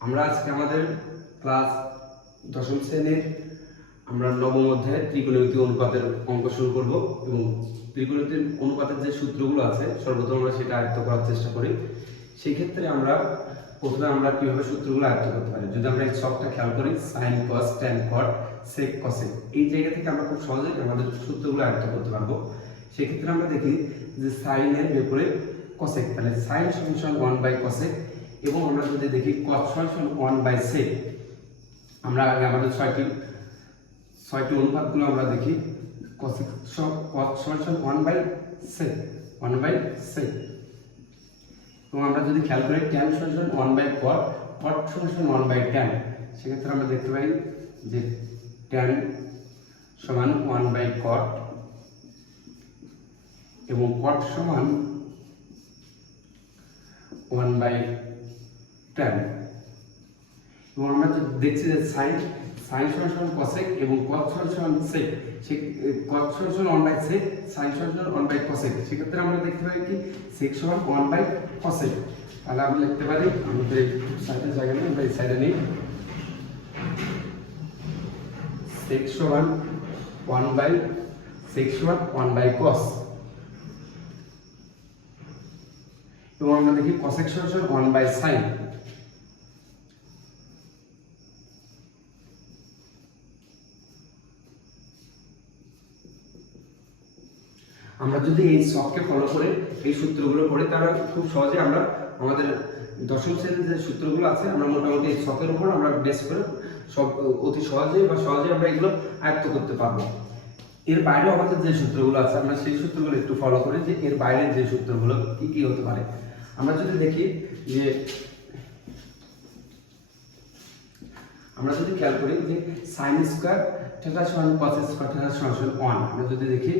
আমরা আজকে আমাদের ক্লাস দশম শ্রেণির আমরা নবম অধ্যায়ে ত্রিকোণমিতি অনুপাতের অঙ্ক শুরু করব এবং ত্রিকোণমিতির অনুপাতের যে সূত্রগুলো আছে, সর্বপ্রথম আমরা সেটা আয়ত্ত করার চেষ্টা করি। সেই ক্ষেত্রে আমরা প্রথমে আমরা কীভাবে সূত্রগুলো আয়ত্ত করতে পারি? যদি আমরা এই ছকটা খেয়াল করি sine cos tan cot sec cosec এই জায়গা থেকে আমরা খুব সহজেই আমাদের সূত্রগুলো আয়ত্ত করতে পারব। সেক্ষেত্রে আমরা দেখি যে সাইনের বিপরীত কসেক তাহলে সাইন সমান ওয়ান বাই কসেক এবং আমরা যদি দেখি কস সমান ওয়ান বাই সেক আমরা আগে আমাদের ছয়টি ছয়টি অনুপাতগুলো আমরা দেখি। সব কস সমান one by sec one by sec এবং আমরা যদি খেয়াল করি ট্যান সমান ওয়ান বাই কট কট সমান ওয়ান বাই ট্যান সেক্ষেত্রে আমরা দেখতে পাই যে ট্যান সমান ওয়ান বাই কট এবং কট সমান ওয়ান বাই টেন এবং আমরা যে দেখছি যে সাইন সাইন সমান সমান কসেক এবং কট সমান সমান সেক সে কট সমান সমান ওয়ান বাই সেক সাইন সমান ওয়ান বাই কসেক সেক্ষেত্রে আমরা দেখতে পাই কি? সেক সমান ওয়ান বাই কসেক তাহলে আমরা লিখতে পারি আমাদের সাইডের জায়গা নেই, আমরা এই সাইডে নিই। সেক সমান ওয়ান বাই সেক সমান ওয়ান বাই কস এবং আমরা দেখি cosec সমান ওয়ান বাই সাইন আমরা যদি এই শখকে ফলো করে, এই সূত্রগুলো পড়ি তাহলে খুব সহজে আমরা আমাদের দশম শ্রেণির যে সূত্রগুলো আছে, আমরা মোটামুটি এই শখের উপর আমরা বেস করে সব অতি সহজে বা সহজে আমরা এগুলো আয়ত্ত করতে পারব। এর বাইরেও আমাদের যে সূত্রগুলো আছে, আমরা সেই সূত্রগুলো একটু ফলো করি যে এর বাইরের যে সূত্রগুলো কি কি হতে পারে। আমরা যদি দেখি যে, আমরা যদি খেয়াল করি যে সাইন স্কোয়ার থিটা সমান স্কোয়ার থিটা সমান ওয়ান আমরা যদি দেখি